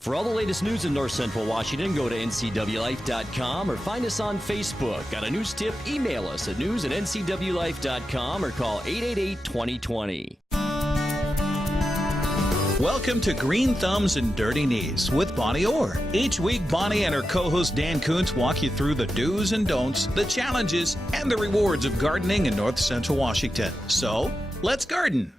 For all the latest news in North Central Washington, go to ncwlife.com or find us on Facebook. Got a news tip? Email us at news@ncwlife.com or call 888-2020. Welcome to Green Thumbs and Dirty Knees with Bonnie Orr. Each week, Bonnie and her co-host Dan Kuntz walk you through the do's and don'ts, the challenges, and the rewards of gardening in North Central Washington. So, let's garden.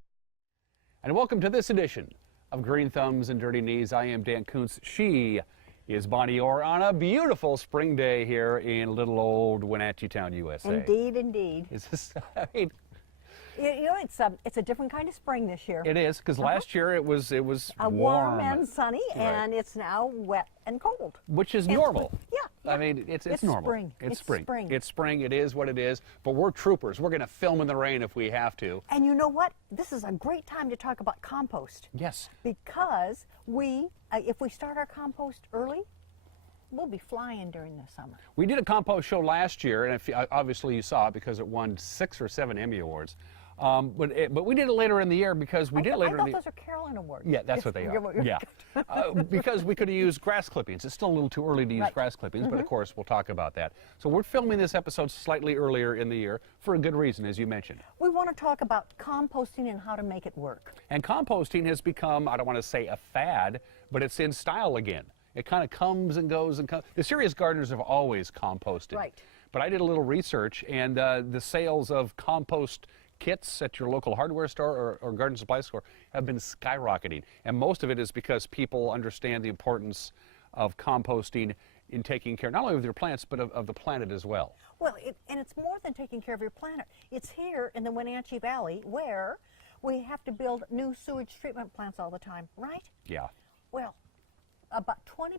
And welcome to this edition of Green Thumbs and Dirty Knees. I am Dan Kuntz. She is Bonnie Orr on a beautiful spring day here in little old Wenatchee Town, USA. Indeed, indeed. Is this, I mean, You know, it's a different kind of spring this year. it is, because last year it was warm and sunny, Right. and it's now wet and cold. Which is normal. Yeah. I mean, it's normal. Spring. It's It's spring. spring. It's spring. It is what it is. But we're troopers. We're going to film in the rain if we have to. And you know what? This is a great time to talk about compost. Yes. Because if we start our compost early, we'll be flying during the summer. We did a compost show last year, and obviously you saw it because it won 6 or 7 Emmy Awards. But we did it later in the year because we did it later in the year. I thought those are Carolyn Awards. Yeah, that's what they are. Yeah. Because we could have used grass clippings. It's still a little too early to use grass clippings, but of course we'll talk about that. So we're filming this episode slightly earlier in the year for a good reason, as you mentioned. We want to talk about composting and how to make it work. And composting has become, I don't want to say a fad, but it's in style again. It kind of comes and goes and comes. The serious gardeners have always composted. Right. But I did a little research, and the sales of compost kits at your local hardware store or garden supply store have been skyrocketing. And most of it is because people understand the importance of composting in taking care not only of your plants, but of the planet as well. Well, and it's more than taking care of your planet. It's here in the Wenatchee Valley where we have to build new sewage treatment plants all the time, right? Yeah. Well, about 20%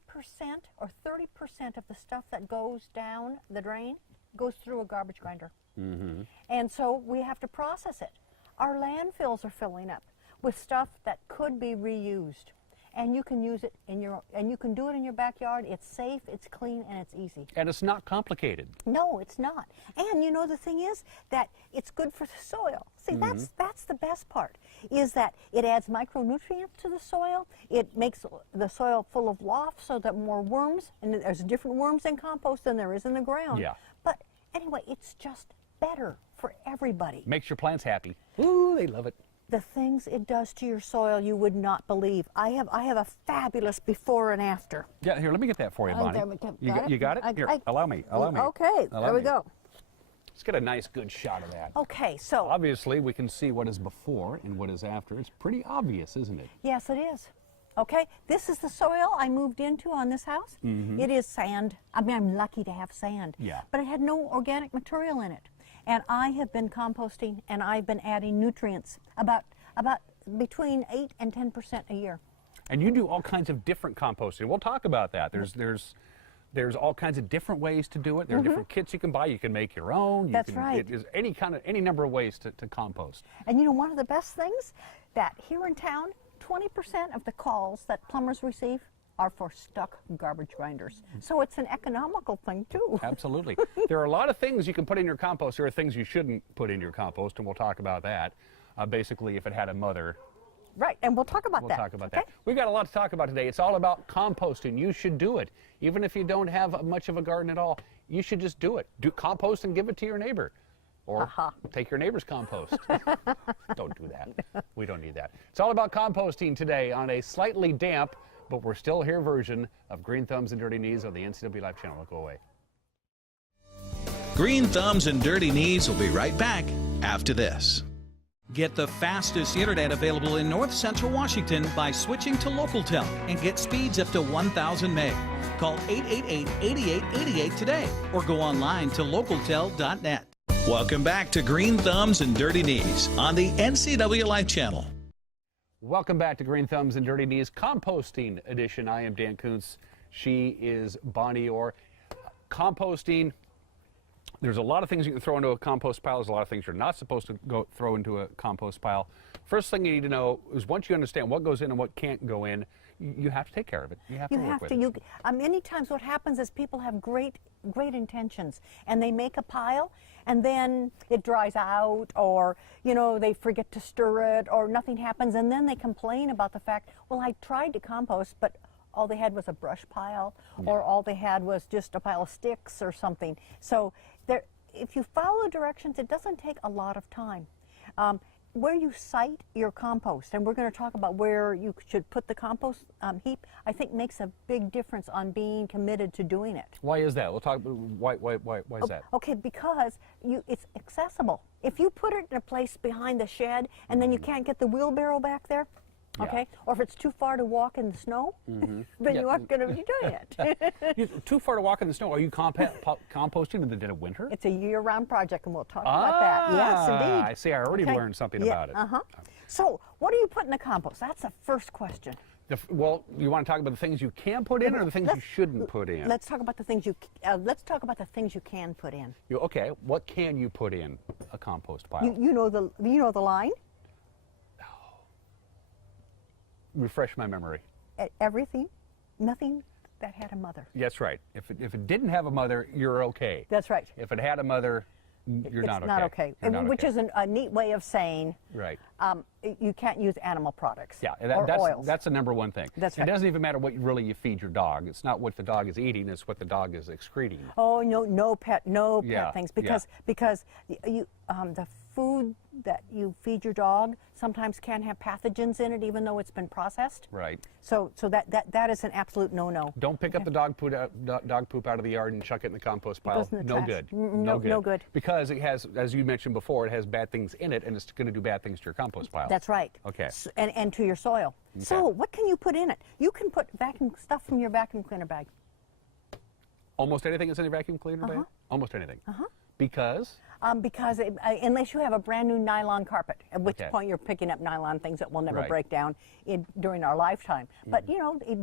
or 30% of the stuff that goes down the drain goes through a garbage grinder. Mm-hmm. And so we have to process it. Our landfills are filling up with stuff that could be reused. And you can use it and you can do it in your backyard. It's safe, it's clean, and it's easy. And it's not complicated. No, it's not. And you know, the thing is that it's good for the soil. See, that's the best part, is that it adds micronutrients to the soil. It makes the soil full of loft so that more worms, and there's different worms in compost than there is in the ground. Yeah. But anyway, it's just better for everybody. Makes your plants happy. Ooh, they love it. The things it does to your soil you would not believe. I have a fabulous before and after. Yeah, here, let me get that for you, Bonnie. You got it? Here, allow me. Okay, there we go. Let's get a nice, good shot of that. Okay, so. Obviously, we can see what is before and what is after. It's pretty obvious, isn't it? Yes, it is. Okay, this is the soil I moved into on this house. It is sand. I mean, I'm lucky to have sand. Yeah. But it had no organic material in it. And I have been composting, and I've been adding nutrients about between 8 and 10% a year. And you do all kinds of different composting. We'll talk about that. There's all kinds of different ways to do it. There are different kits you can buy. You can make your own. That's right. It is any number of ways to compost. And you know, one of the best things that here in town, 20% of the calls that plumbers receive are for stuck garbage grinders. So it's an economical thing too. Absolutely. There are a lot of things you can put in your compost. There are things you shouldn't put in your compost, and we'll talk about that. Basically, if it had a mother. Right, and we'll talk about that. We'll talk about that. We've got a lot to talk about today. It's all about composting. You should do it. Even if you don't have much of a garden at all, you should just do it. Do compost and give it to your neighbor. Or take your neighbor's compost. Don't do that. We don't need that. It's all about composting today on a slightly damp, but we're still here version of Green Thumbs and Dirty Knees on the NCW Life channel. Don't go away. Green Thumbs and Dirty Knees will be right back after this. Get the fastest internet available in North Central Washington by switching to LocalTel and get speeds up to 1,000 meg. Call 888-8888 today or go online to localtel.net. Welcome back to Green Thumbs and Dirty Knees on the NCW Life channel. Welcome back to Green Thumbs and Dirty Knees Composting Edition. I am Dan Kuntz. She is Bonnie Orr. Composting, there's a lot of things you can throw into a compost pile. There's a lot of things you're not supposed to throw into a compost pile. First thing you need to know is once you understand what goes in and what can't go in, you have to take care of it. You have to work with it. Many times what happens is people have great intentions, and they make a pile, and then it dries out, or they forget to stir it, or nothing happens, and then they complain about the fact, well, I tried to compost, but all they had was a brush pile, or all they had was just a pile of sticks or something. So there, if you follow directions, it doesn't take a lot of time. Where you site your compost, and we're going to talk about where you should put the compost heap, I think makes a big difference on being committed to doing it. Why is that? We'll talk. Why is that? Okay, because it's accessible. If you put it in a place behind the shed and then you can't get the wheelbarrow back there, okay, or if it's too far to walk in the snow, then you aren't going to be doing it. Too far to walk in the snow. Are you composting in the dead of winter? It's a year-round project, and we'll talk about that. Yes, indeed. I see. I already learned something about it. So, what do you put in the compost? That's the first question. Well, you want to talk about the things you can put in, or the things you shouldn't put in? Let's talk about the things you. Let's talk about the things you can put in. Okay. What can you put in a compost pile? You know the line. Refresh my memory. Everything, nothing that had a mother. That's right. If it didn't have a mother, you're okay. That's right. If it had a mother, you're not okay. It's not okay. Which is a neat way of saying right. You can't use animal products. Yeah, or oils. That's the number one thing. That's right. It doesn't even matter what really you feed your dog. It's not what the dog is eating; it's what the dog is excreting. Oh no pet things because the food that you feed your dog sometimes can have pathogens in it, even though it's been processed. Right. So that is an absolute no-no. Don't pick up the dog poop out of the yard and chuck it in the compost pile. No good. No good. Because it has, as you mentioned before, it has bad things in it, and it's going to do bad things to your compost pile. That's right. Okay. And to your soil. Okay. So what can you put in it? You can put stuff from your vacuum cleaner bag. Almost anything is in your vacuum cleaner bag? Almost anything. Because? Because unless you have a brand new nylon carpet, at which point you're picking up nylon things that will never break down during our lifetime. But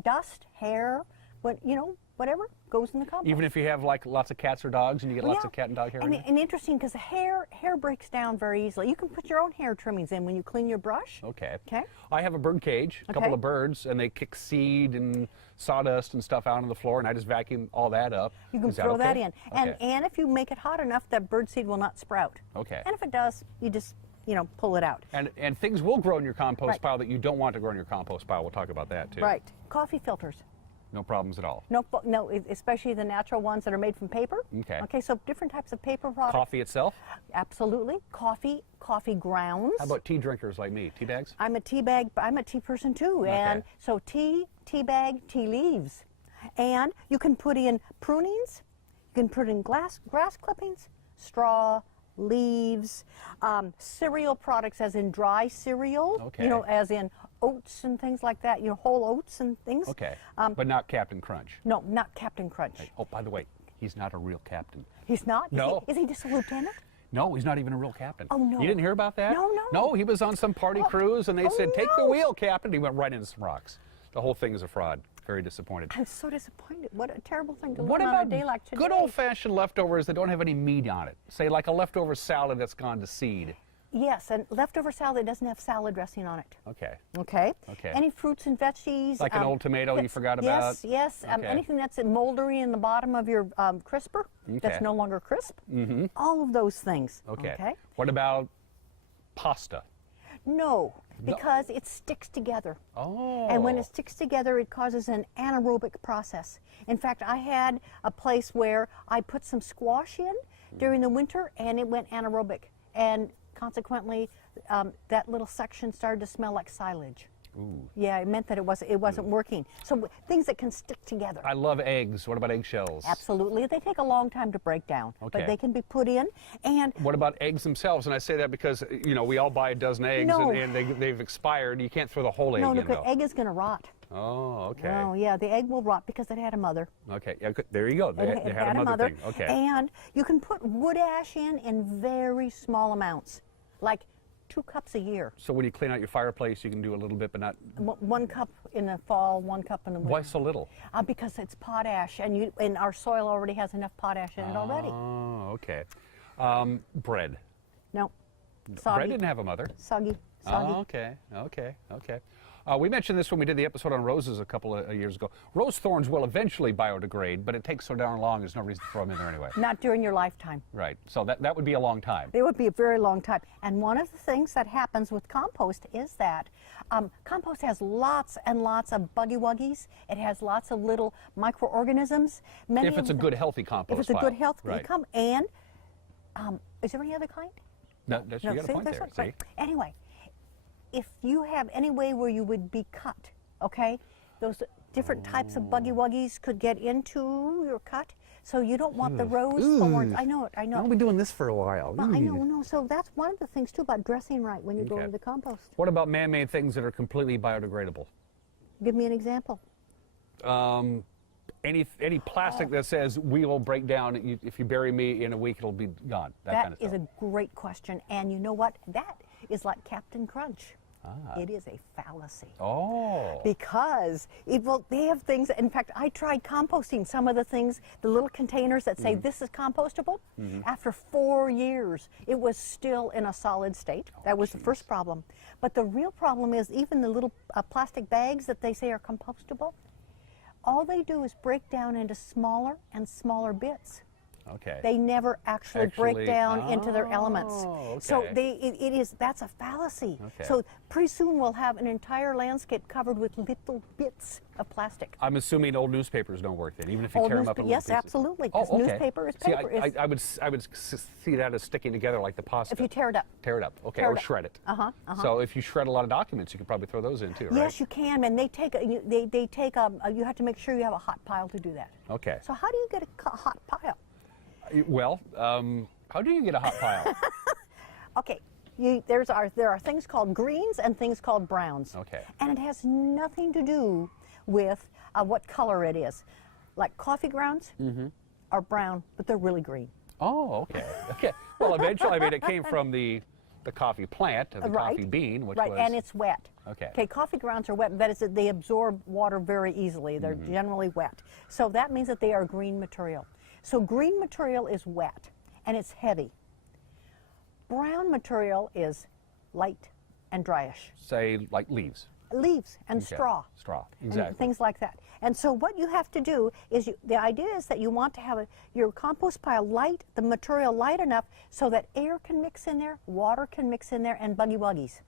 dust, hair, whatever goes in the compost. Even if you have like lots of cats or dogs and you get lots of cat and dog hair in there? And interesting because the hair breaks down very easily. You can put your own hair trimmings in when you clean your brush. Okay. Okay. I have a bird cage, a couple of birds, and they kick seed and sawdust and stuff out on the floor, and I just vacuum all that up. You can throw that in. And if you make it hot enough, that bird seed will not sprout. Okay. And if it does, you just pull it out. And things will grow in your compost pile that you don't want to grow in your compost pile. We'll talk about that too. Right. Coffee filters. No problems at all. No, especially the natural ones that are made from paper. Okay. Okay, so different types of paper products. Coffee itself? Absolutely. Coffee grounds. How about tea drinkers like me? Tea bags? I'm a tea person too. Okay. And so tea bag, tea leaves. And you can put in prunings, you can put in grass clippings, straw, leaves, cereal products as in dry cereal, okay. As in oats and things like that, whole oats and things. Okay, but not Captain Crunch. No, not Captain Crunch. Hey, oh, by the way, he's not a real captain. He's not? No. Is he just a lieutenant? No, he's not even a real captain. Oh, no. You didn't hear about that? No. No, he was on some party cruise, and they said, take the wheel, Captain. He went right into some rocks. The whole thing is a fraud. Very disappointed. I'm so disappointed. What a terrible thing to learn on a day like today. Good old-fashioned leftovers that don't have any meat on it? Say like a leftover salad that's gone to seed. Yes, and leftover salad that doesn't have salad dressing on it. Okay. Okay. Okay. Any fruits and veggies. Like an old tomato you forgot about? Yes. Okay. Anything that's moldery in the bottom of your crisper that's no longer crisp. Mm-hmm. All of those things. Okay. What about pasta? No, because it sticks together. Oh. And when it sticks together, it causes an anaerobic process. In fact, I had a place where I put some squash in during the winter, and it went anaerobic. And consequently, that little section started to smell like silage. Ooh. Yeah, it meant that it wasn't working. So things that can stick together. I love eggs. What about eggshells? Absolutely. They take a long time to break down, but they can be put in. And what about eggs themselves? And I say that because, we all buy a dozen eggs and they've expired. You can't throw the whole egg in, the egg is going to rot. Oh, okay. Oh, yeah, the egg will rot because it had a mother. Okay, yeah, there you go. They had a mother thing. Okay. And you can put wood ash in very small amounts, like 2 cups a year. So when you clean out your fireplace, you can do a little bit, but not... 1 cup in the fall, 1 cup in the winter. Why so little? Because it's potash, and our soil already has enough potash in it already. Oh, okay. Bread. No. Soggy. Bread didn't have a mother. Soggy. Oh, okay. We mentioned this when we did the episode on roses a couple of years ago. Rose thorns will eventually biodegrade, but it takes so darn long, there's no reason to throw them in there anyway. Not during your lifetime. Right. So that would be a long time. It would be a very long time. And one of the things that happens with compost is that compost has lots and lots of buggy wuggies. It has lots of little microorganisms. If it's a good, healthy compost If it's a pile. good, healthy Right. and is there any other kind? No, you got a see, point that's there. what- right. Anyway, if you have any way where you would be cut, okay, those different types of buggy wuggies could get into your cut, so you don't want the rose thorns. I know it, I know. I'll be doing this for a while. Well, I know, no. So that's one of the things too about dressing right when you go Okay. into the compost. What about man-made things that are completely biodegradable? Give me an example. Any plastic that says we will break down, if you bury me in a week, it'll be gone. That kind of Is stuff. a great question, and you know what? That is like Captain Crunch. It is a fallacy. Oh. Because they have things. In fact, I tried composting some of the things, the little containers that say this is compostable. After 4 years, it was still in a solid state. That was the first problem. But the real problem is even the little plastic bags that they say are compostable, all they do is break down into smaller and smaller bits. Okay. They never actually break down into their elements. Oh, So okay. that's a fallacy. Okay. So pretty soon we'll have an entire landscape covered with little bits of plastic. I'm assuming old newspapers don't work then, even if you Old tear them up in little yes, pieces. absolutely. Oh, Because okay. newspaper is See, paper. I would see that as sticking together like the pasta. If you tear it up. Tear it up, okay, Tear or it up. shred it. Uh-huh. So if you shred a lot of documents, you could probably throw those in too, right? Yes, you can, and they take you have to make sure you have a hot pile to do that. Okay. So how do you get a hot pile? Well, how do you get a hot pile? Okay, there are things called greens and things called browns. Okay. And it has nothing to do with what color it is. Like coffee grounds are brown, but they're really green. Oh, okay. Okay. Well, eventually, I mean, it came from the coffee plant, the Right. coffee bean, which Right, was... and it's wet. Okay. Okay, coffee grounds are wet. That is, they absorb water very easily. They're generally wet. So that means that they are green material. So green material is wet, and it's heavy. Brown material is light and dryish. Say, like leaves. Leaves and Okay. straw. Straw, and exactly. things like that. And so what you have to do is, the idea is that you want to have your compost pile light, the material light enough so that air can mix in there, water can mix in there, and buggy wuggies.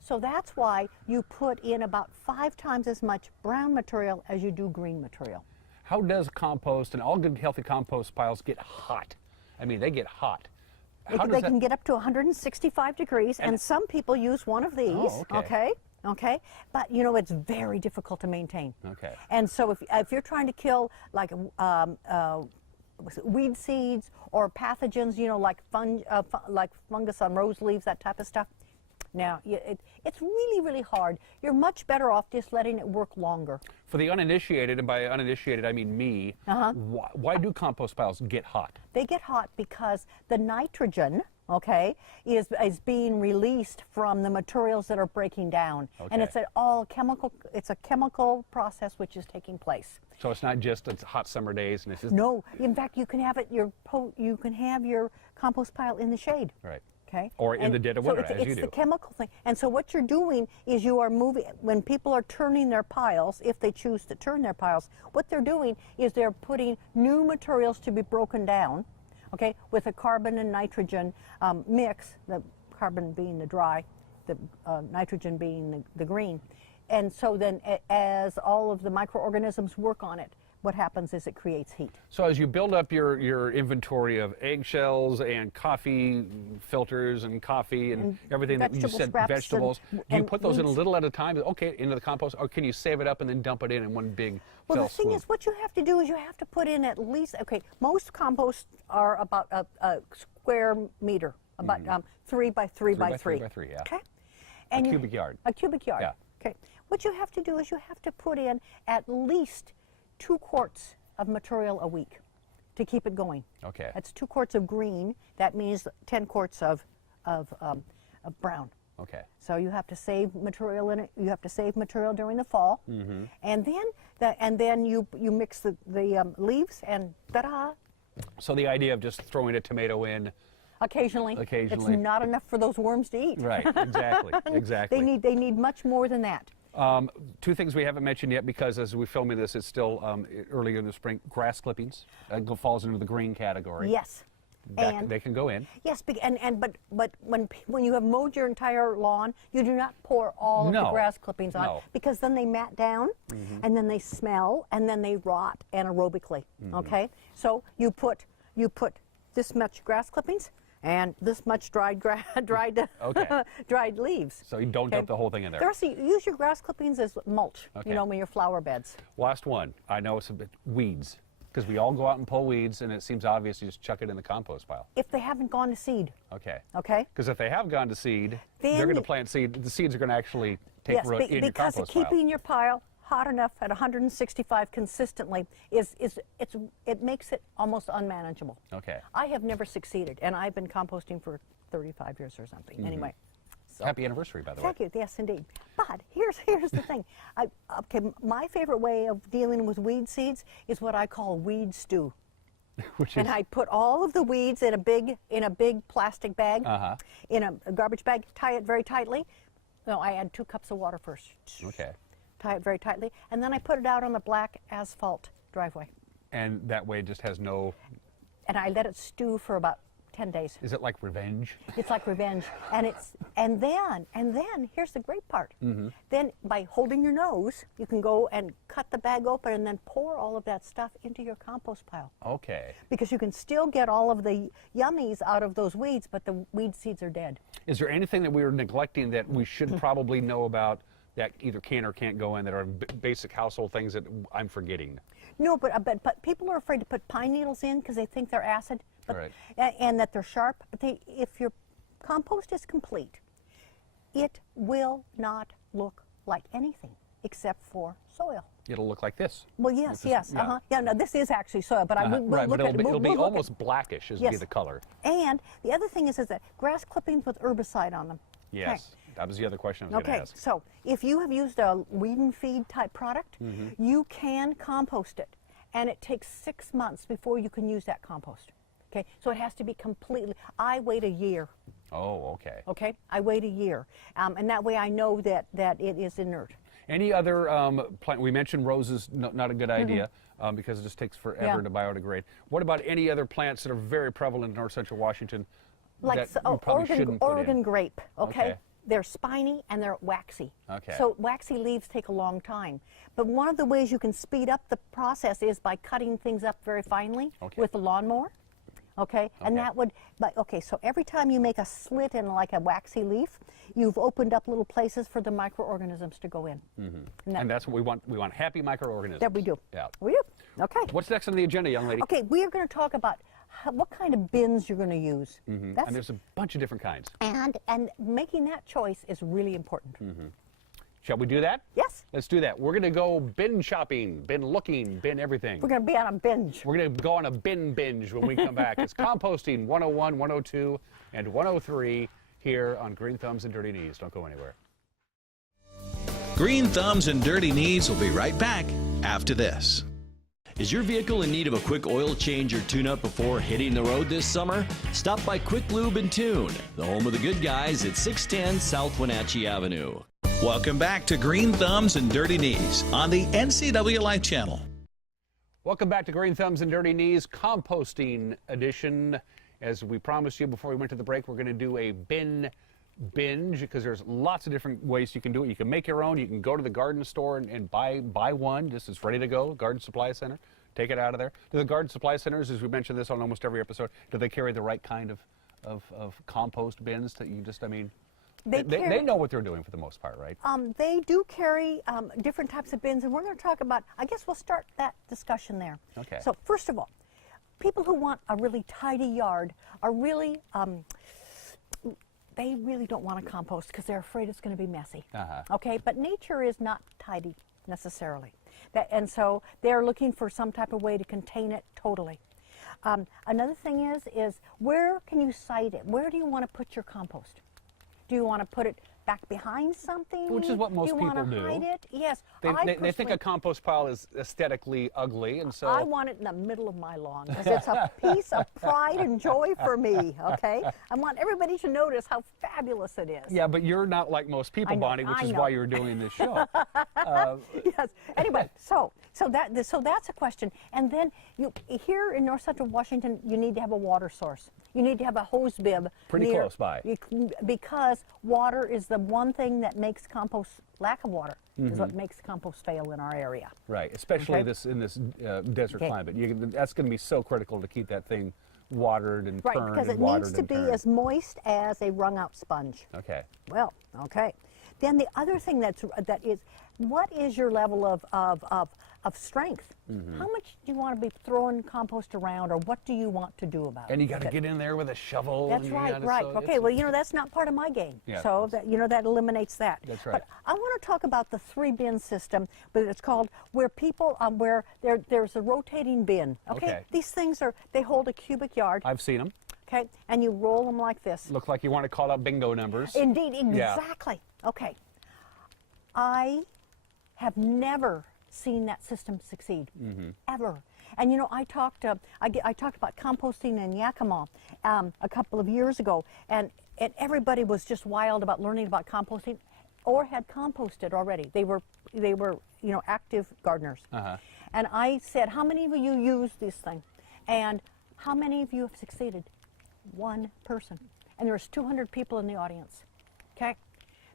So that's why you put in about 5 times as much brown material as you do green material. How does compost and all good, healthy compost piles get hot? I mean, they get hot. How does They that... can get up to 165 degrees, and some people use one of these. Oh, okay. Okay, but you know it's very difficult to maintain. Okay. And so if you're trying to kill like weed seeds or pathogens, you know, like like fungus on rose leaves, that type of stuff. Now, it's really, really hard. You're much better off just letting it work longer. For the uninitiated, and by uninitiated I mean me, why do compost piles get hot? They get hot because the nitrogen, okay, is being released from the materials that are breaking down. And it's a chemical process which is taking place. So it's not just it's hot summer days and it's just... No, in fact, you can have it. You can have your compost pile in the shade. Right. Okay. Or in the dead of winter, so as you it's do. the chemical thing. And so what you're doing is you are moving, when people are turning their piles, if they choose to turn their piles, what they're doing is they're putting new materials to be broken down, okay, with a carbon and nitrogen mix, the carbon being the dry, the nitrogen being the green. And so then as all of the microorganisms work on it, what happens is it creates heat. So as you build up your inventory of eggshells and coffee filters and coffee and everything that you said, vegetables, do you put those in a little at a time, okay, into the compost, or can you save it up and then dump it in one big Well, the thing is, what you have to do is you have to put in at least, okay, most composts are about a square meter, about 3 by 3 by 3. 3 by 3, yeah. Okay? A cubic yard. A cubic yard. Yeah. Okay. What you have to do is you have to put in at least 2 quarts of material a week to keep it going. Okay. That's 2 quarts of green. That means 10 quarts of brown. Okay. So you have to save material in it. You have to save material during the fall, and then you mix the leaves, and ta-da! So the idea of just throwing a tomato in. Occasionally, Occasionally. it's not enough for those worms to eat. Right. Exactly. Exactly. They need much more than that. Two things we haven't mentioned yet, because as we're filming this, it's still early in the spring. Grass clippings falls into the green category. Yes. They can go in. Yes, but when you have mowed your entire lawn, you do not pour all of the grass clippings on, because then they mat down, and then they smell, and then they rot anaerobically. Okay, so you put this much grass clippings and this much dried dried leaves. So you don't dump the whole thing in there. The rest, use your grass clippings as mulch. Okay. You know, in your flower beds. Last one. I know it's a bit weeds, because we all go out and pull weeds, and it seems obvious you just chuck it in the compost pile. If they haven't gone to seed. Okay. Okay. Because if they have gone to seed, then they're going to plant seed. The seeds are going to actually take root in your compost pile. Because keeping your pile hot enough at 165 consistently it makes it almost unmanageable. Okay. I have never succeeded, and I've been composting for 35 years or something. Anyway. So. Happy anniversary, by the way. Thank you. Yes, indeed. But here's the thing. My favorite way of dealing with weed seeds is what I call weed stew. And I put all of the weeds in a big plastic bag, in a garbage bag, tie it very tightly. No, I add 2 cups of water first. Okay. Tie it very tightly, and then I put it out on the black asphalt driveway. And that way it just has no... And I let it stew for about 10 days. Is it like revenge? It's like revenge. And then here's the great part. Then by holding your nose, you can go and cut the bag open and then pour all of that stuff into your compost pile. Okay. Because you can still get all of the yummies out of those weeds, but the weed seeds are dead. Is there anything that we are neglecting that we should probably know about that either can or can't go in, that are basic household things that I'm forgetting? No, but people are afraid to put pine needles in because they think they're acid, Right. and that they're sharp. But if your compost is complete, it will not look like anything except for soil. It'll look like this. Well, yes. Yeah, no, this is actually soil, but it'll be almost blackish, is be the color. And the other thing is that grass clippings with herbicide on them. Yes. Okay. That was the other question I was going to ask. So if you have used a weed and feed type product, you can compost it, and it takes 6 months before you can use that compost. Okay, so it has to be completely. I wait a year. Oh, okay. Okay, I wait a year, and that way I know that it is inert. Any other plant? We mentioned roses, not a good idea, because it just takes forever to biodegrade. What about any other plants that are very prevalent in north central Washington? Like Oregon grape. Okay. They're spiny and they're waxy. Okay. So waxy leaves take a long time. But one of the ways you can speed up the process is by cutting things up very finely with a lawnmower. Okay. And that would, so every time you make a slit in like a waxy leaf, you've opened up little places for the microorganisms to go in. And that's what we want. We want happy microorganisms. That we do. Yeah. We do. Okay. What's next on the agenda, young lady? Okay, we are going to talk about what kind of bins you're going to use. And there's a bunch of different kinds. And making that choice is really important. Shall we do that? Yes. Let's do that. We're going to go bin shopping, bin looking, bin everything. We're going to be on a binge. We're going to go on a bin binge when we come back. It's Composting 101, 102, and 103 here on Green Thumbs and Dirty Knees. Don't go anywhere. Green Thumbs and Dirty Knees will be right back after this. Is your vehicle in need of a quick oil change or tune-up before hitting the road this summer? Stop by Quick Lube and Tune, the home of the good guys at 610 South Wenatchee Avenue. Welcome back to Green Thumbs and Dirty Knees on the NCW Life Channel. Welcome back to Green Thumbs and Dirty Knees, Composting Edition. As we promised you before we went to the break, we're going to do a bin binge, because there's lots of different ways you can do it. You can make your own. You can go to the garden store and buy one. This is ready to go. Garden Supply Center. Take it out of there. Do the garden supply centers, as we mentioned this on almost every episode, do they carry the right kind of compost bins that you just, I mean, they know what they're doing for the most part, right? They do carry different types of bins, and we're going to talk about, I guess we'll start that discussion there. Okay. So first of all, people who want a really tidy yard are really, they really don't want to compost because they're afraid it's going to be messy. Okay, but nature is not tidy necessarily. And so they're looking for some type of way to contain it totally. Another thing is where can you site it? Where do you want to put your compost? Do you want to put it back behind something. Which is what most people You want do. to hide it. Yes. They think a compost pile is aesthetically ugly, and so I want it in the middle of my lawn because it's a piece of pride and joy for me, okay? I want everybody to notice how fabulous it is. yeah, but you're not like most people, Bonnie, which is why you're doing this show. Yes. Anyway, so that's a question. And then here in North Central Washington, you need to have a water source. You need to have a hose bib Pretty close by. because water is the one thing that makes compost, lack of water is what makes compost fail in our area. Right, especially Okay. in this desert Okay. climate. That's going to be so critical to keep that thing watered and Right, turned because and it watered needs to and be turned. as moist as a wrung out sponge. Okay. Well, okay. Then the other thing that is, what is your level of strength? How much do you want to be throwing compost around, or what do you want to do about it? And you got to get in there with a shovel. That's and you right, gotta- right. so Okay, it's- well, that's not part of my game. Yeah. So that eliminates that. That's right. But I want to talk about the 3-bin system, but it's called where people where there's a rotating bin. Okay. These things they hold a cubic yard. I've seen them. Okay, and you roll them like this. Look like you want to call out bingo numbers. Indeed, Yeah. exactly. Okay. I have never seen that system succeed, ever. And I talked about composting in Yakima a couple of years ago, and everybody was just wild about learning about composting, or had composted already. They were active gardeners. And I said, how many of you use this thing? And how many of you have succeeded? One person. And there's 200 people in the audience. Okay?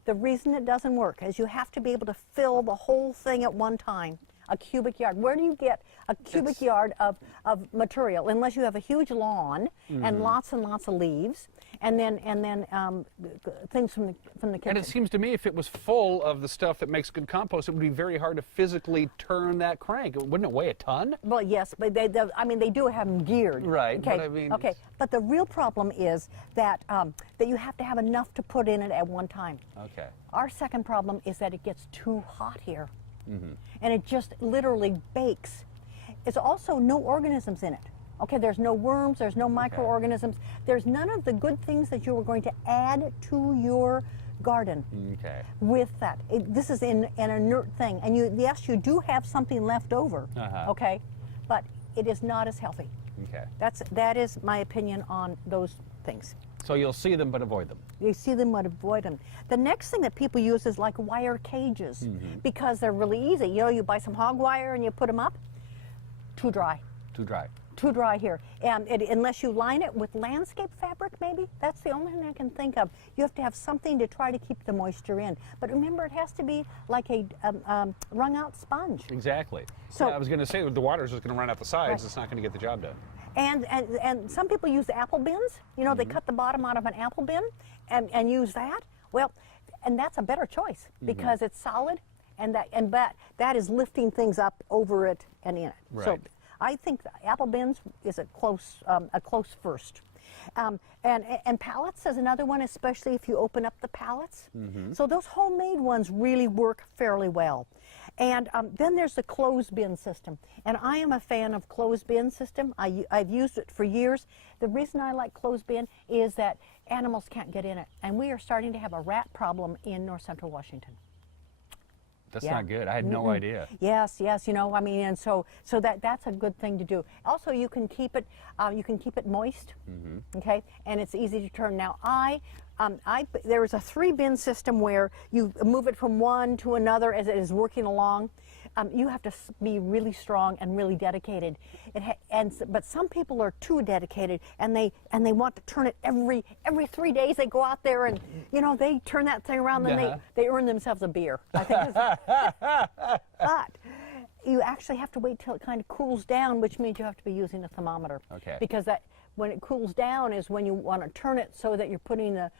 The reason it doesn't work is you have to be able to fill the whole thing at one time. A cubic yard. Where do you get a cubic yard of material? Unless you have a huge lawn and lots of leaves, and then things from the kitchen. And it seems to me if it was full of the stuff that makes good compost, it would be very hard to physically turn that crank. Wouldn't it weigh a ton? Well, yes, but they do have them geared. Right, Okay. but I mean, Okay. But the real problem is that that you have to have enough to put in it at one time. Okay. Our second problem is that it gets too hot here, and it just literally bakes. It's also no organisms in it. Okay, there's no worms, there's no microorganisms, there's none of the good things that you were going to add to your garden. Okay. With that, this is an inert thing, and yes, you do have something left over. Okay, but it is not as healthy. Okay. That is my opinion on those things. So you'll see them but avoid them. You see them but avoid them. The next thing that people use is like wire cages because they're really easy. You buy some hog wire and you put them up. Too dry. Too dry. Too dry here. And unless you line it with landscape fabric, maybe. That's the only thing I can think of. You have to have something to try to keep the moisture in. But remember, it has to be like a wrung out sponge. Exactly. So- I was going to say the water's just going to run out the sides. Right. It's not going to get the job done. And some people use apple bins. They cut the bottom out of an apple bin and use that. Well, and that's a better choice because it's solid, and that is lifting things up over it and in it. So Right. I think the apple bins is a close first. And pallets is another one, especially if you open up the pallets. So those homemade ones really work fairly well. And then there's the closed bin system. And I am a fan of closed bin system. I've used it for years. The reason I like closed bin is that animals can't get in it. And we are starting to have a rat problem in North Central Washington. That's Yeah. not good. I had no idea. Yes, and so that's a good thing to do. Also, you can keep it moist, okay, and it's easy to turn. Now, there is a 3-bin system where you move it from one to another as it is working along. You have to be really strong and really dedicated. But some people are too dedicated, and they want to turn it every 3 days. They go out there and they turn that thing around, then they earn themselves a beer. I think. But you actually have to wait till it kind of cools down, which means you have to be using a thermometer. Okay. Because when it cools down is when you want to turn it so that you're putting the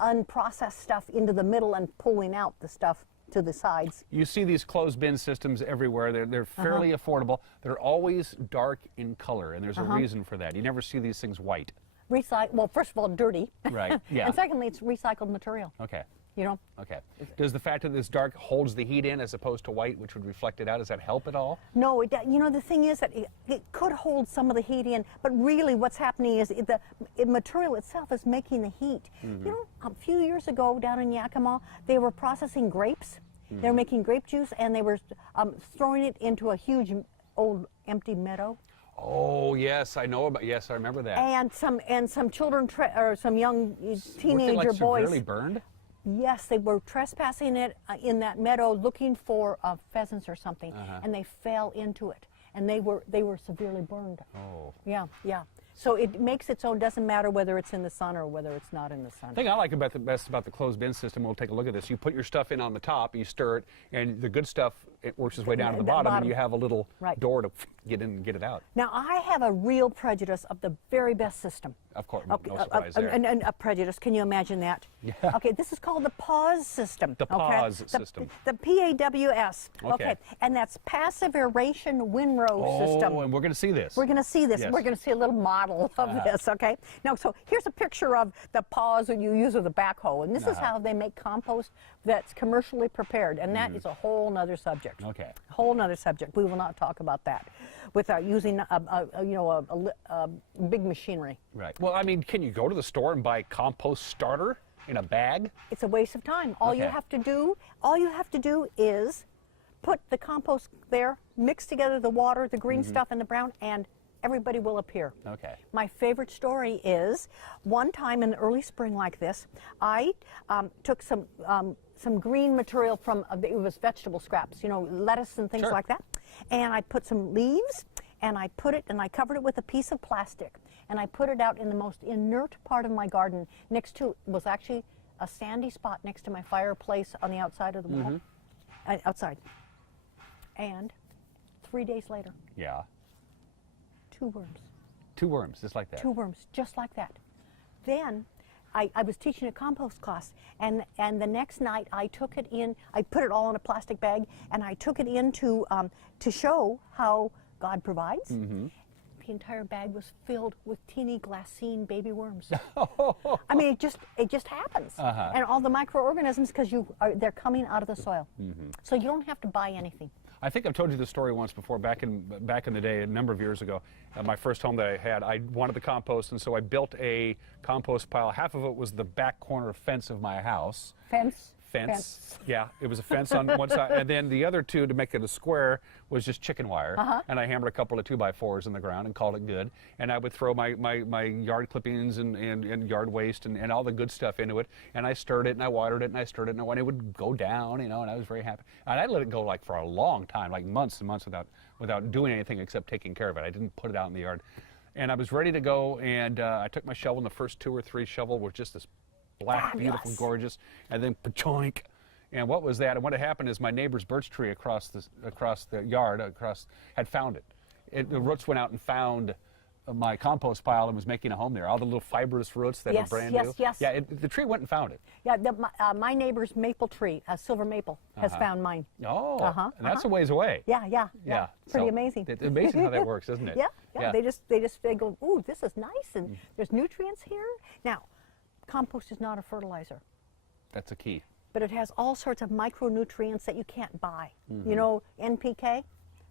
unprocessed stuff into the middle and pulling out the stuff to the sides. You see these closed bin systems everywhere. They're fairly affordable. They're always dark in color, and there's a reason for that. You never see these things white. Well, first of all, dirty. Right, yeah. And secondly, it's recycled material. Okay. You know? Okay. Does the fact that this dark holds the heat in as opposed to white, which would reflect it out, does that help at all? No, you know, the thing is that it could hold some of the heat in, but really what's happening is the material itself is making the heat. You know, a few years ago down in Yakima, they were processing grapes. They were making grape juice, and they were throwing it into a huge old empty meadow. Oh yes, I know about. Yes, I remember that. And some children or some young teenager Were they, like, boys. severely burned? Yes, they were trespassing it in that meadow, looking for pheasants or something, and they fell into it, and they were severely burned. Oh. Yeah, yeah. So it makes its own. Doesn't matter whether it's in the sun or whether it's not in the sun. The thing I like best about the closed bin system, we'll take a look at this. You put your stuff in on the top, you stir it, and the good stuff, it works its way down to the bottom, and you have a little door to get in and get it out. Now, I have a real prejudice of the very best system. Of course, Okay, no surprise there. And a prejudice, can you imagine that? Yeah. Okay, this is called the pause system. The pause The system. The PAWS. Okay. And that's passive aeration windrow system. Oh, and we're going to see this. We're going to see this. Yes. We're going to see a little model of this, okay? Now, so here's a picture of the pause that you use with a backhoe, and this is how they make compost that's commercially prepared, and that is a whole nother subject. Okay. A whole nother subject. We will not talk about that without using a big machinery. Right. Well, I mean, can you go to the store and buy a compost starter in a bag? It's a waste of time. All you have to do is put the compost there, mix together the water, the green stuff, and the brown, and everybody will appear. Okay. My favorite story is one time in the early spring like this, I took some green material from, it was vegetable scraps, you know, lettuce and things like that, and I put some leaves, and I covered it with a piece of plastic, and I put it out in the most inert part of my garden. Next to was actually a sandy spot next to my fireplace on the outside of the wall, outside. And 3 days later, 2 worms. 2 worms, just like that. 2 worms, just like that. Then I was teaching a compost class, and the next night I took it in. I put it all in a plastic bag, and I took it in to show how God provides. The entire bag was filled with teeny glassine baby worms. I mean, it just happens. And all the microorganisms, because they're coming out of the soil. So you don't have to buy anything. I think I've told you the story once before, back in the day, a number of years ago. My first home that I had, I wanted the compost, and so I built a compost pile. Half of it was the back corner fence of my house. Fence. Yeah, it was a fence on one side, and then the other 2 to make it a square was just chicken wire. And I hammered a couple of 2x4s in the ground and called it good. And I would throw my yard clippings and yard waste and all the good stuff into it. And I stirred it and I watered it and I stirred it and it would go down, you know. And I was very happy. And I let it go like for a long time, like months and months without doing anything except taking care of it. I didn't put it out in the yard. And I was ready to go, and I took my shovel, and the first 2 or 3 shovel were just this black, beautiful, gorgeous, and then pachoink. And what was that? And what had happened is my neighbor's birch tree across the yard had found it. The roots went out and found my compost pile and was making a home there. All the little fibrous roots that are brand new. Yes. Yeah, the tree went and found it. Yeah, my neighbor's maple tree, a silver maple, has found mine. Oh, and that's a ways away. Yeah. Pretty So, amazing. It's amazing how that works, isn't it? Yeah. They go, ooh, this is nice, and there's nutrients here. Now, compost is not a fertilizer. That's a key. But it has all sorts of micronutrients that you can't buy. You know, NPK?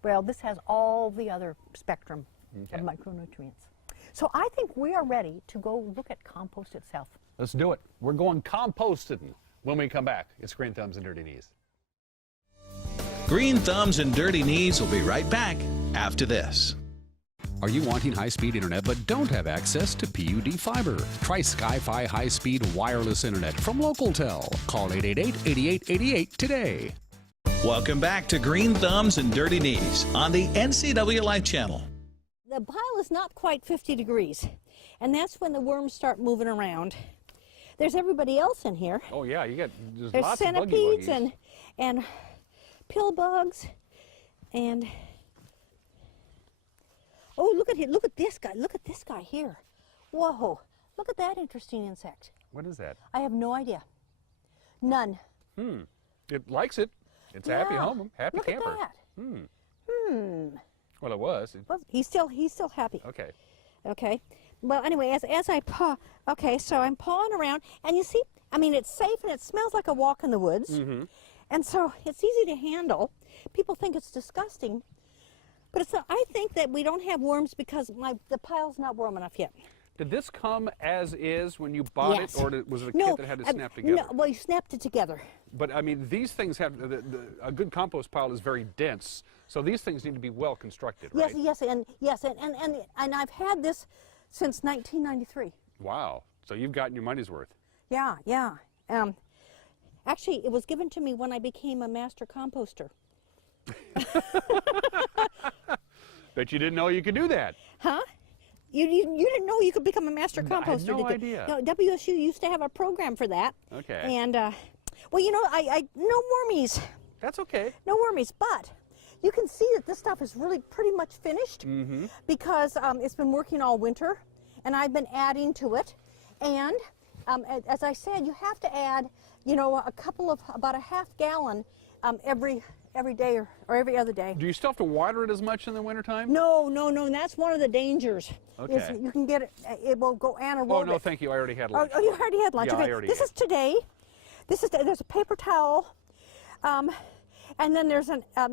Well, this has all the other spectrum of micronutrients. So I think we are ready to go look at compost itself. Let's do it. We're going composting when we come back. It's Green Thumbs and Dirty Knees. Green Thumbs and Dirty Knees will be right back after this. Are you wanting high-speed internet but don't have access to PUD fiber? Try Sky-Fi high-speed wireless internet from LocalTel. Call 888-8888 today. Welcome back to Green Thumbs and Dirty Knees on the NCW Life Channel. The pile is not quite 50 degrees, and that's when the worms start moving around. There's everybody else in here. Oh yeah, there's There's lots centipedes of buggy and pill bugs, and oh, look at him! Look at this guy! Look at this guy here! Whoa! Look at that interesting insect. What is that? I have no idea. None. It likes it. It's a happy home, happy look camper. At that. Well, it was. Well, he's still happy. Okay. Okay, well, anyway, as I paw, okay, so I'm pawing around, and you see, I mean, it's safe and it smells like a walk in the woods, and so it's easy to handle. People think it's disgusting, but it's. I think that we don't have worms because the pile's not warm enough yet. Did this come as is when you bought Yes. it, or was it a kit that had to snap together? No, well, you snapped it together. But I mean, these things have a good compost pile is very dense, so these things need to be well constructed, right? Yes, and I've had this since 1993. Wow. So you've gotten your money's worth. Yeah. Actually, it was given to me when I became a master composter. Bet you didn't know you could do that. Huh? You didn't know you could become a master composter? I had no did you? idea. No, WSU used to have a program for that. Okay. And, well, you know, I no wormies. That's okay. No wormies, but you can see that this stuff is really pretty much finished because it's been working all winter, and I've been adding to it. And as I said, you have to add, you know, about a half gallon every day or every other day. Do you still have to water it as much in the wintertime? No, and that's one of the dangers. Okay. Is you can get it, it will go anaerobic. Oh, no, thank you. I already had lunch. Oh, you already had lunch. Yeah, okay. I already This ate. is today. There's a paper towel, and then there's I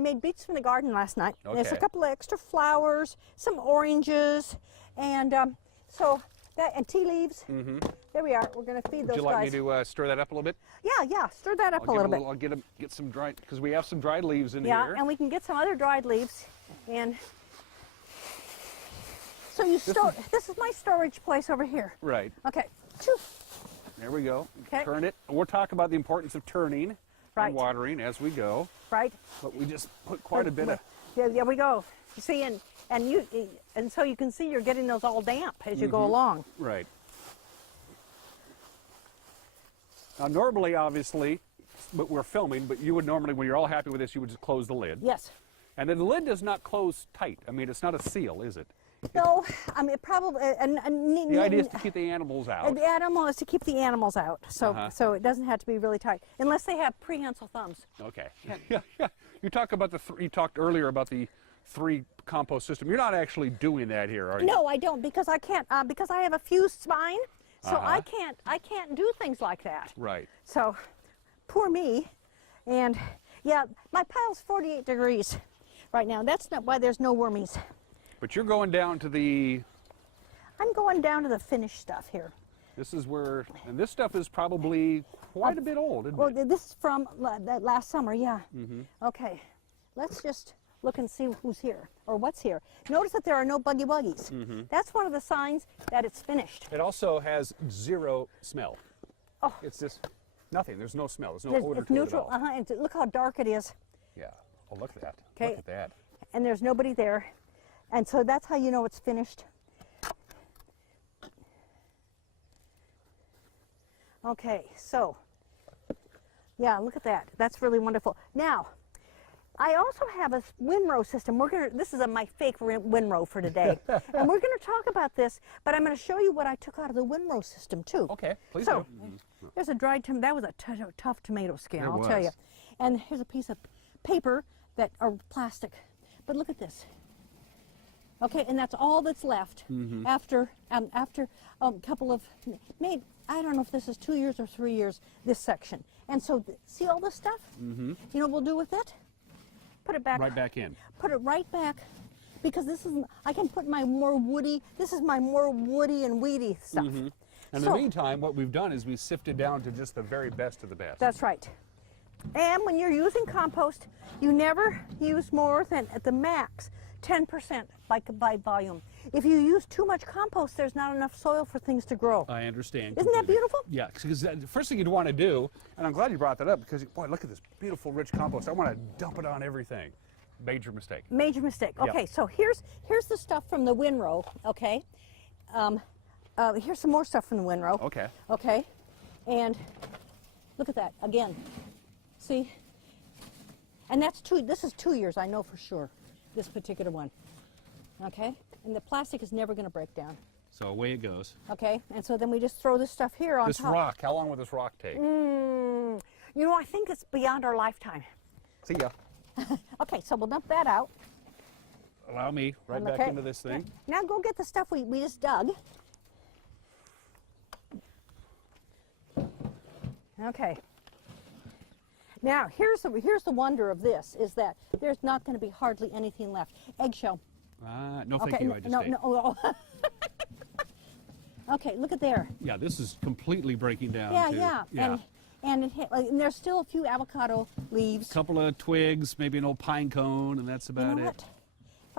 made beets from the garden last night. Okay. There's a couple of extra flowers, some oranges, and and tea leaves. There we are. We're going to feed those Would you like guys. me to stir that up a little bit? Yeah. Stir that up a little bit. I'll get some dried, because we have some dried leaves in Yeah, here. and we can get some other dried leaves. And so you store. This is my storage place over here. Right. Okay. Choo. There we go. Okay. Turn it. We'll talk about the importance of turning Right. and watering as we go. Right. But we just put quite a bit of. There we go. You see, and so you can see you're getting those all damp as you go along. Right. Now, normally, obviously, but we're filming, but you would normally, when you're all happy with this, you would just close the lid. Yes. And then the lid does not close tight. I mean, it's not a seal, is it? No, I mean probably. The idea is to keep the animals out. The animal is to keep the animals out, so it doesn't have to be really tight, unless they have prehensile thumbs. Okay. Yeah. You talk about you talked earlier about the 3 compost system. You're not actually doing that here, are you? No, I don't, because I can't. Because I have a fused spine, so I can't do things like that. Right. So, poor me. And yeah, my pile's 48 degrees right now. That's not why there's no wormies. But you're going down to the. I'm going down to the finished stuff here. This is where, and this stuff is probably quite a bit old, isn't Well, it? this is from last summer, yeah. Okay, let's just look and see who's here or what's here. Notice that there are no buggy wuggies. That's one of the signs that it's finished. It also has 0 smell. Oh. It's just nothing. There's no smell. There's no odor It's to neutral. it at all. And look how dark it is. Yeah. Oh, look at that. Okay. Look at that. And there's nobody there. And so that's how you know it's finished. Okay, so, yeah, look at that. That's really wonderful. Now, I also have a windrow system. This is my fake windrow for today. And we're going to talk about this, but I'm going to show you what I took out of the windrow system, too. Okay, please So, do. there's a dried tomato. That was a tough tomato skin, It I'll tell was. you. And here's a piece of paper or plastic. But look at this. Okay, and that's all that's left after a couple of, maybe, I don't know if this is 2 years or 3 years, this section. And so, see all this stuff? You know what we'll do with it? Put it back. Right back in. Put it right back, because I can put my more woody, this is my more woody and weedy stuff. And in the meantime, what we've done is we sifted down to just the very best of the best. That's right. And when you're using compost, you never use more than, at the max, 10% by volume. If you use too much compost, there's not enough soil for things to grow. I understand. Isn't that beautiful? Yeah, because the first thing you'd want to do, and I'm glad you brought that up, because, boy, look at this beautiful, rich compost. I want to dump it on everything. Major mistake. Major mistake. Yeah. Okay, so here's the stuff from the windrow, okay? Here's some more stuff from the windrow. Okay. Okay, and look at that, again. See? And this is 2 years, I know for sure, this particular one. Okay, and the plastic is never going to break down. So away it goes. Okay, and so then we just throw this stuff here on This top. rock, how long will this rock take? You know, I think it's beyond our lifetime. See ya. Okay, so we'll dump that out. allow me right back into this thing. Now go get the stuff we just dug. Okay. Now here's the wonder of this is that there's not going to be hardly anything left. Eggshell. No, thank you. I just ate. No. Okay, look at there. Yeah, this is completely breaking down. Yeah. And there's still a few avocado leaves. A couple of twigs, maybe an old pine cone, and that's about it.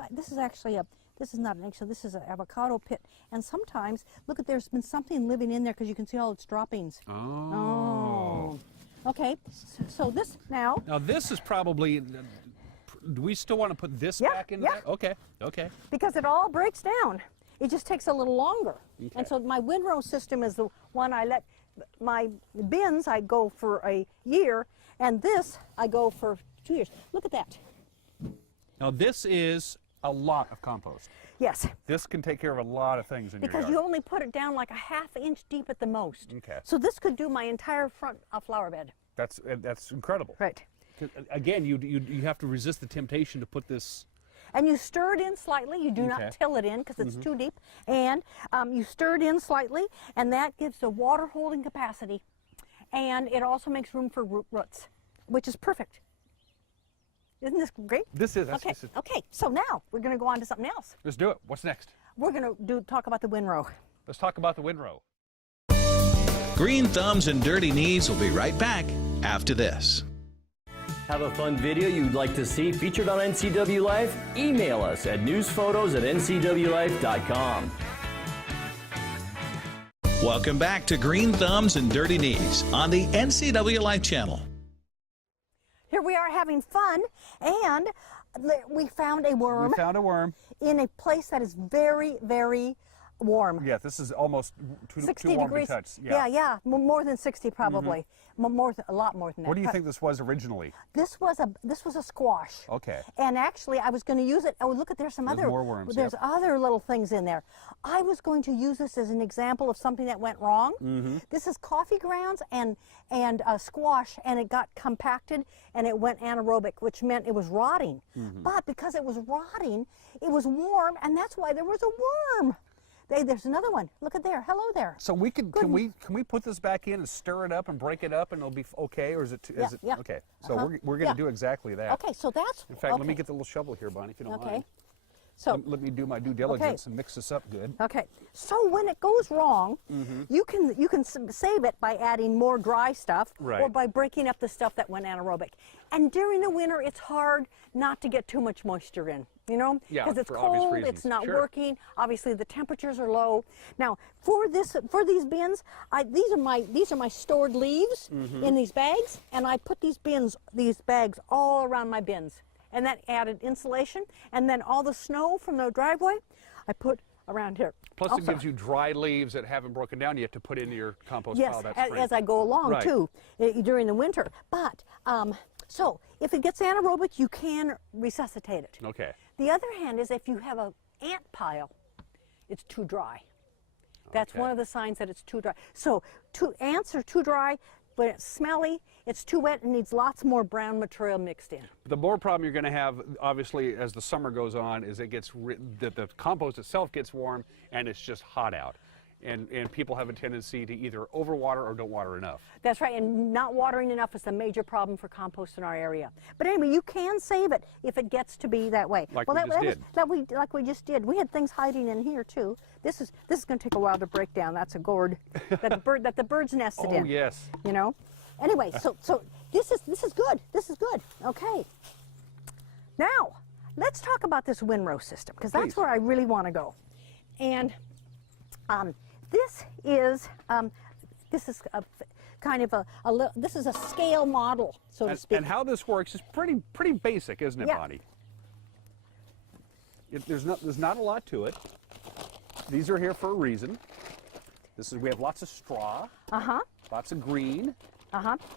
This is actually this is not an eggshell, this is an avocado pit. And sometimes, look at, there's been something living in there because you can see all its droppings. Oh. Okay, so this now. Now this is probably, do we still want to put this back in there? Okay, okay. Because it all breaks down. It just takes a little longer. Okay. And so my windrow system is the one I let, my bins I go for a year, and this I go for 2 years. Look at that. Now this is a lot of compost. Yes. This can take care of a lot of things in your Because yard. you only put it down like a ½ inch deep at the most. Okay. So this could do my entire front flower bed. That's incredible. Right. Again, you have to resist the temptation to put this. And you stir it in slightly. You do not till it in because it's too deep. And you stir it in slightly, and that gives the water holding capacity. And it also makes room for roots, which is perfect. Isn't this great? This is. Okay, so now we're going to go on to something else. Let's do it. What's next? We're going to talk about the windrow. Let's talk about the windrow. Green Thumbs and Dirty Knees will be right back after this. Have a fun video you'd like to see featured on NCW Life? Email us at newsphotos@ncwlife.com. Welcome back to Green Thumbs and Dirty Knees on the NCW Life channel. Here we are having fun, and we found a worm. We found a worm. In a place that is very, very warm. Yeah, this is almost too 60 warm degrees. to touch. Yeah, more than 60 probably. A lot more than that. What do you think this was originally? This was a squash. Okay. And actually, I was going to use it. Oh, look at there's other more worms. There's other little things in there. I was going to use this as an example of something that went wrong. This is coffee grounds and squash, and it got compacted and it went anaerobic, which meant it was rotting. But because it was rotting, it was warm, and that's why there was a worm. There's another one. Look at there. Hello there. So we can we put this back in and stir it up and break it up and it'll be okay, or is it okay? So we're going to do exactly that. Okay, so that's in fact. Let me get the little shovel here, Bonnie, if you don't mind. So let me do my due diligence and mix this up good. Okay. So when it goes wrong, you can save it by adding more dry stuff or by breaking up the stuff that went anaerobic. And during the winter, it's hard not to get too much moisture in. You know, because it's cold, it's not working. Obviously, the temperatures are low. Now, for these bins, these are my stored leaves in these bags, and I put these bags all around my bins, and that added insulation. And then all the snow from the driveway, I put around here. Plus, it gives you dry leaves that haven't broken down yet to put into your compost pile. That's great. As I go along too, during the winter. But so if it gets anaerobic, you can resuscitate it. Okay. The other hand is if you have an ant pile, it's too dry. That's one of the signs that it's too dry. So ants are too dry, but it's smelly, it's too wet, and needs lots more brown material mixed in. The more problem you're going to have, obviously, as the summer goes on, is the compost itself gets warm and it's just hot out. And people have a tendency to either overwater or don't water enough. That's right, and not watering enough is a major problem for compost in our area. But anyway, you can save it if it gets to be that way. Like like we just did. We had things hiding in here too. This is going to take a while to break down. That's a gourd that the birds nested in. Oh yes. You know. Anyway, so this is good. This is good. Okay. Now let's talk about this windrow system because that's where I really want to go. And this is kind of this is a scale model, so to speak. And how this works is pretty basic, isn't it, Bonnie? There's not a lot to it. These are here for a reason. We have lots of straw. Lots of green.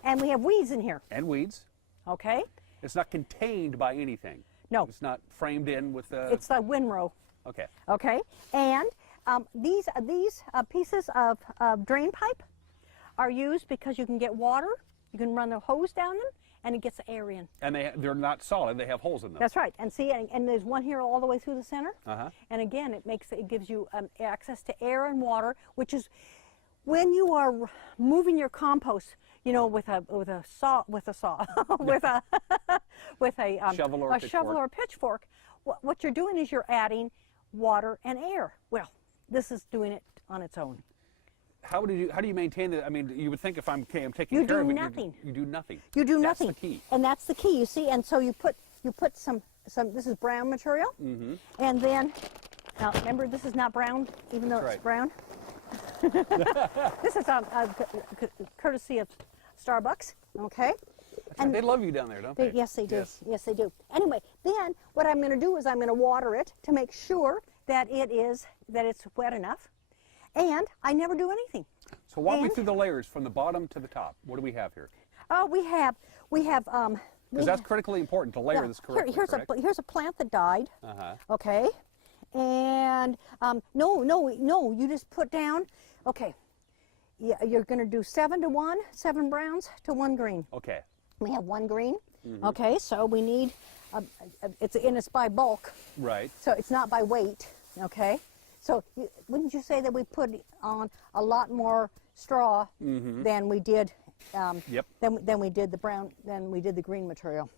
And we have weeds in here. And weeds. Okay. It's not contained by anything. No. It's not framed in with the. It's the windrow. Okay. Okay. And these pieces of drain pipe are used because you can get water, you can run the hose down them, and it gets air in. And they're not solid, they have holes in them. That's right. And see, and there's one here all the way through the center. Uh-huh. And again, it gives you access to air and water, which is when you are moving your compost, you know, with a saw, with a shovel or a pitchfork. What you're doing is you're adding water and air. Well, this is doing it on its own. How do you maintain that? I mean, you would think if I'm taking care of it, you do nothing. You do nothing. You do nothing. That's the key. And that's the key. You see, and so you put some. This is brown material, and then now remember this is not brown, even though it's brown. This is courtesy of Starbucks. Okay. And they love you down there, don't they? Yes, they do. Yes, they do. Anyway, then what I'm going to do is I'm going to water it to make sure that it's wet enough. And I never do anything. So walk me through the layers from the bottom to the top. What do we have here? Oh, we have. Because that's critically important to layer this correctly. Here's a plant that died. Okay, and no, you just put down. Okay, yeah, you're going to do 7 to 1, 7 browns to 1 green. Okay. We have 1 green. Okay, so we need. It's by bulk. Right. So it's not by weight. Okay. So wouldn't you say that we put on a lot more straw than we did? Than we did the brown. Than we did the green material.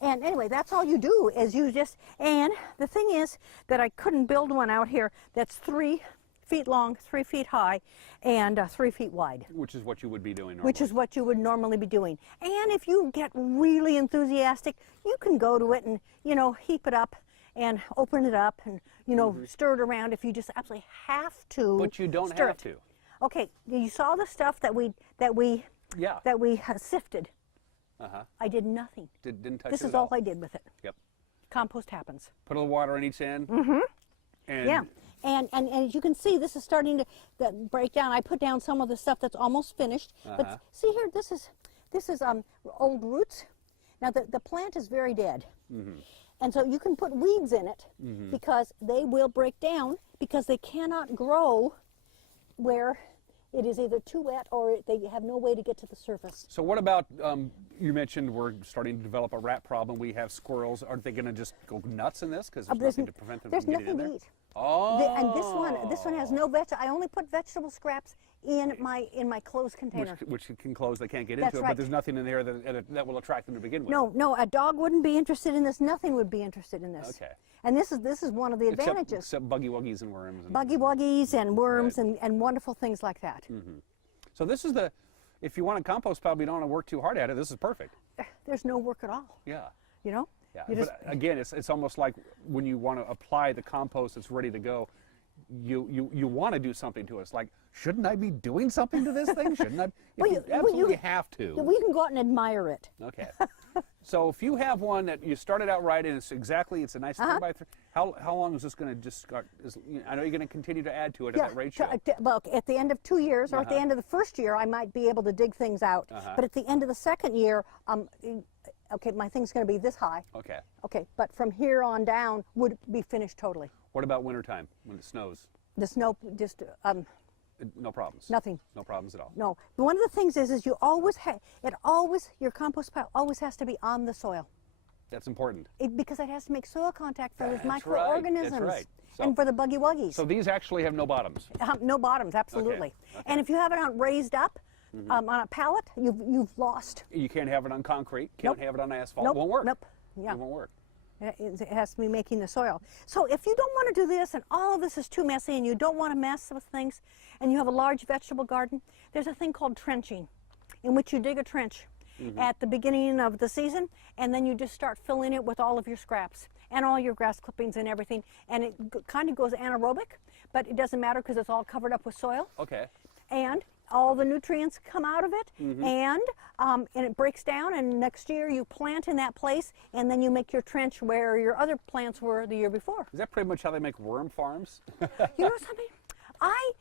And anyway, that's all you do is you just. And the thing is that I couldn't build one out here that's 3 feet long, 3 feet high, and 3 feet wide. Which is what you would be doing normally. Which is what you would normally be doing. And if you get really enthusiastic, you can go to it and heap it up and open it up and stir it around if you just absolutely have to. But you don't have to. Okay, you saw the stuff that we sifted. I did nothing. Didn't touch it. This is all I did with it. Yep. Compost happens. Put a little water on each end. And yeah. And as you can see, this is starting to break down. I put down some of the stuff that's almost finished. But see here, this is old roots. Now the plant is very dead. And so you can put weeds in it because they will break down because they cannot grow where it is either too wet or they have no way to get to the surface. So what about, you mentioned we're starting to develop a rat problem. We have squirrels. Are they going to just go nuts in this because there's nothing to prevent them from getting in there? There's nothing to eat. Oh. And this one has no I only put vegetable scraps in my closed container. Which can close, they can't get into it, but there's nothing in there that will attract them to begin with. No, a dog wouldn't be interested in this. Nothing would be interested in this. Okay. And this is one of the advantages. Except buggy wuggies and worms. Buggy wuggies and worms and wonderful things like that. So this is if you want to compost pile, you don't want to work too hard at it, this is perfect. There's no work at all. Yeah. Yeah. But again, it's almost like when you want to apply the compost that's ready to go, you want to do something to it. It's like, shouldn't I be doing something to this thing? Shouldn't I? You absolutely have to. We can go out and admire it. Okay. So if you have one that you started out right and it's a nice 3x3, how long is this going to just start? I know you're going to continue to add to it at that ratio. Well, at the end of 2 years or at the end of the first year, I might be able to dig things out. But at the end of the second year, okay, my thing's going to be this high. Okay. Okay, but from here on down would be finished totally. What about wintertime when it snows? The snow just no problems. Nothing. No problems at all. No. But one of the things is you always your compost pile always has to be on the soil. That's important. Because it has to make soil contact for those microorganisms. That's right. And for the buggy wuggies. So these actually have no bottoms. No bottoms, absolutely. Okay. And if you have it raised up on a pallet, you've lost. You can't have it on concrete. Can't have it on asphalt. Nope. It won't work. Nope. Yeah. It won't work. It has to be making the soil. So if you don't want to do this and all of this is too messy and you don't want to mess with things and you have a large vegetable garden, there's a thing called trenching in which you dig a trench at the beginning of the season and then you just start filling it with all of your scraps and all your grass clippings and everything, and it kind of goes anaerobic, but it doesn't matter because it's all covered up with soil. Okay. And all the nutrients come out of it, and it breaks down, and next year you plant in that place, and then you make your trench where your other plants were the year before. Is that pretty much how they make worm farms? You know something? I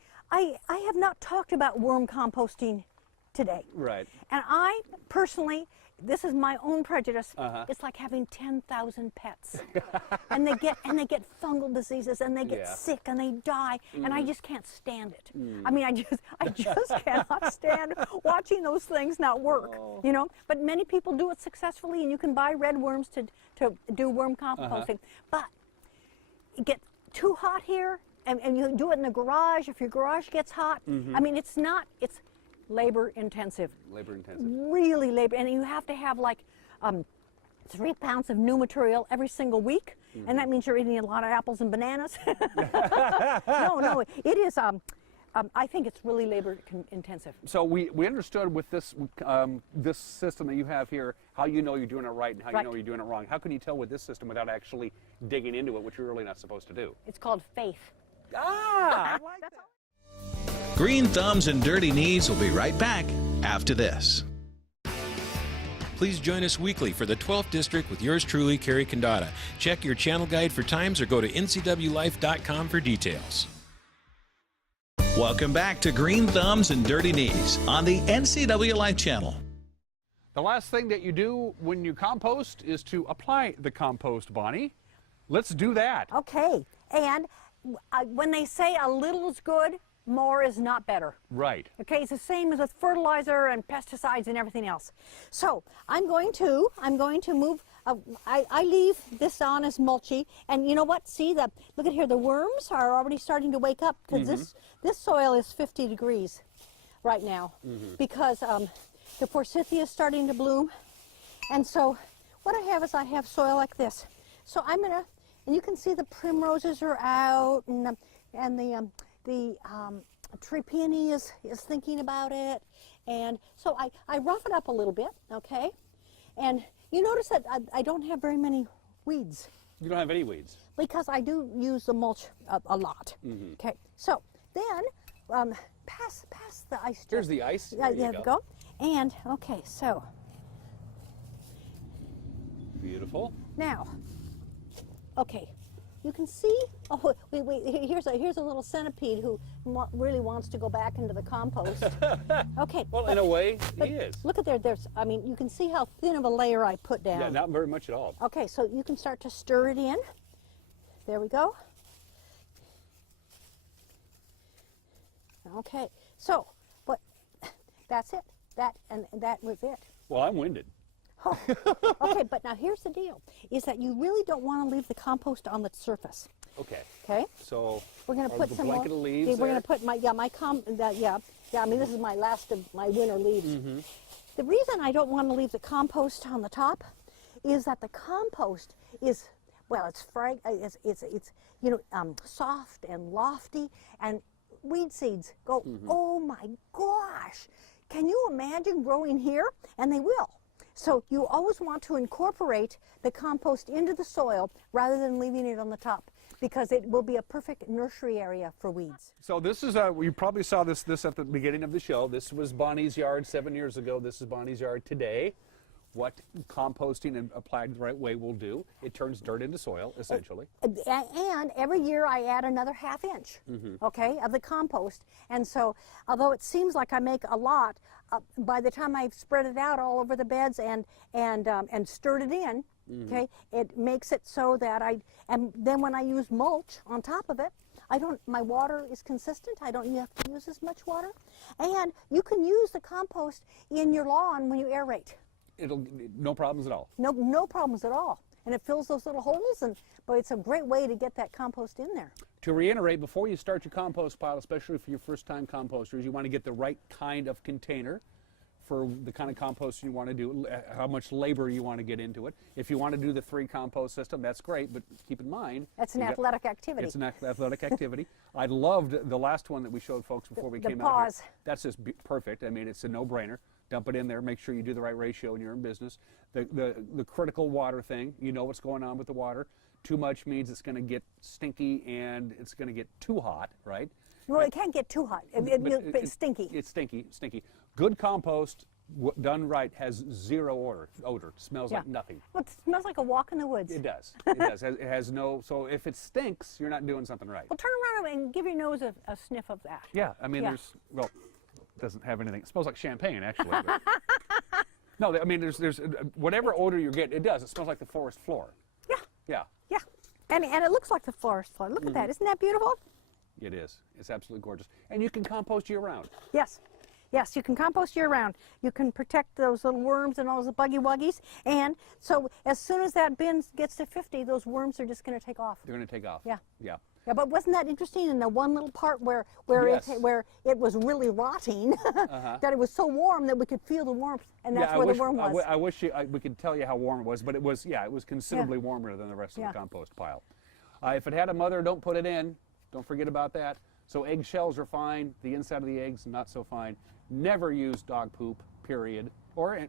have not talked about worm composting today. Right. And I personally, this is my own prejudice. It's like having 10,000 pets, and they get fungal diseases, and they get sick, and they die, and I just can't stand it. I mean, I just cannot stand watching those things not work. You know, but many people do it successfully, and you can buy red worms to do worm composting. But it gets too hot here, and you do it in the garage. If your garage gets hot, I mean, it's labor intensive. Labor intensive. Really labor, and you have to have like 3 pounds of new material every single week, and that means you're eating a lot of apples and bananas. No, it is. I think it's really labor intensive. So we understood with this this system that you have here, how you know you're doing it right and how you know you're doing it wrong. How can you tell with this system without actually digging into it, which you're really not supposed to do? It's called faith. Ah, I like that. Green Thumbs and Dirty Knees will be right back after this. Please join us weekly for the 12th District with yours truly, Kerry Condata. Check your channel guide for times or go to ncwlife.com for details. Welcome back to Green Thumbs and Dirty Knees on the NCW Life channel. The last thing that you do when you compost is to apply the compost, Bonnie. Let's do that. Okay, and when they say a little is good, more is not better. Right. Okay, it's the same as with fertilizer and pesticides and everything else. So I'm going to move. I leave this on as mulchy, and you know what? See look at here. The worms are already starting to wake up because this soil is 50 degrees right now because the forsythia is starting to bloom, and so what I have is I have soil like this. So I'm gonna, and you can see the primroses are out, and the tree peony is thinking about it, and so I rough it up a little bit, okay? And you notice that I don't have very many weeds. You don't have any weeds. Because I do use the mulch a lot. Okay, so then pass the ice. Here's the ice. There you go. And okay, so beautiful. now, okay. You can see, oh, wait, here's a little centipede who really wants to go back into the compost. Okay. Well, in a way, he is. Look at I mean, you can see how thin of a layer I put down. Yeah, not very much at all. Okay, so you can start to stir it in. There we go. Okay, so, but that's it. That was it. Well, I'm winded. Oh, okay, but now here's the deal, is that you really don't want to leave the compost on the surface. Okay. Okay? So We're going to put some blanket more, of leaves we're going there? to put I mean, this is my last of my winter leaves. The reason I don't want to leave the compost on the top is that the compost is, well, it's soft and lofty, and weed seeds go, oh my gosh, can you imagine growing here? And they will. So you always want to incorporate the compost into the soil rather than leaving it on the top, because it will be a perfect nursery area for weeds. So this is, you probably saw this at the beginning of the show. This was Bonnie's yard 7 years ago. This is Bonnie's yard today. What composting and applied the right way will do, it turns dirt into soil, essentially. And every year I add another ½ inch, okay, of the compost. And so, although it seems like I make a lot, by the time I've spread it out all over the beds and stirred it in, okay, it makes it so that and then when I use mulch on top of it, my water is consistent. I don't have to use as much water. And you can use the compost in your lawn when you aerate. No problems at all. No problems at all. And it fills those little holes, but it's a great way to get that compost in there. To reiterate, before you start your compost pile, especially for your first-time composters, you want to get the right kind of container for the kind of compost you want to do, how much labor you want to get into it. If you want to do the 3 compost system, that's great, but keep in mind... That's an athletic activity. It's an athletic activity. I loved the last one that we showed folks before we came out here. That's just perfect. I mean, it's a no-brainer. Dump it in there. Make sure you do the right ratio and you're in business. The critical water thing, you know what's going on with the water. Too much means it's going to get stinky and it's going to get too hot, right? Well, it can't get too hot. It's stinky. It's stinky. Good compost done right has zero odor. Smells like nothing. Well, it smells like a walk in the woods. It does. It does. It has no. So if it stinks, you're not doing something right. Well, turn around and give your nose a sniff of that. Yeah. I mean, it doesn't have anything. It smells like champagne, actually. No, I mean, there's whatever odor you get, it does. It smells like the forest floor. Yeah. Yeah. Yeah. And it looks like the forest floor. Look at that. Isn't that beautiful? It is. It's absolutely gorgeous. And you can compost year-round. Yes. Yes, you can compost year-round. You can protect those little worms and all those buggy wuggies. And so as soon as that bin gets to 50, those worms are just going to take off. They're going to take off. Yeah. Yeah. Yeah, but wasn't that interesting in the one little part where Yes. it was really rotting, that it was so warm that we could feel the warmth, and that's where the worm was. I wish we could tell you how warm it was, but it was considerably warmer than the rest of the compost pile. If it had a mother, don't put it in. Don't forget about that. So eggshells are fine. The inside of the eggs, not so fine. Never use dog poop, period. Or,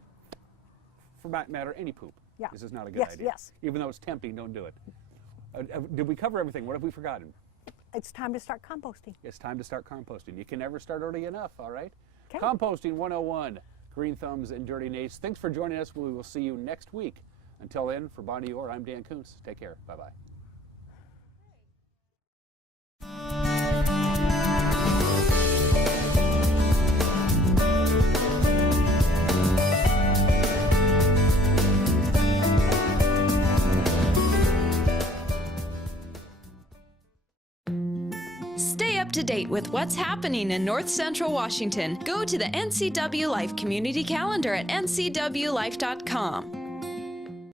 for that matter, any poop. Yeah. This is not a good idea. Yes. Even though it's tempting, don't do it. Did we cover everything? What have we forgotten? It's time to start composting. It's time to start composting. You can never start early enough, all right? Okay. Composting 101, Green Thumbs and Dirty Nates. Thanks for joining us. We will see you next week. Until then, for Bonnie Orr, I'm Dan Kuntz. Take care. Bye-bye. Stay up to date with what's happening in North Central Washington. Go to the NCW Life Community Calendar at ncwlife.com.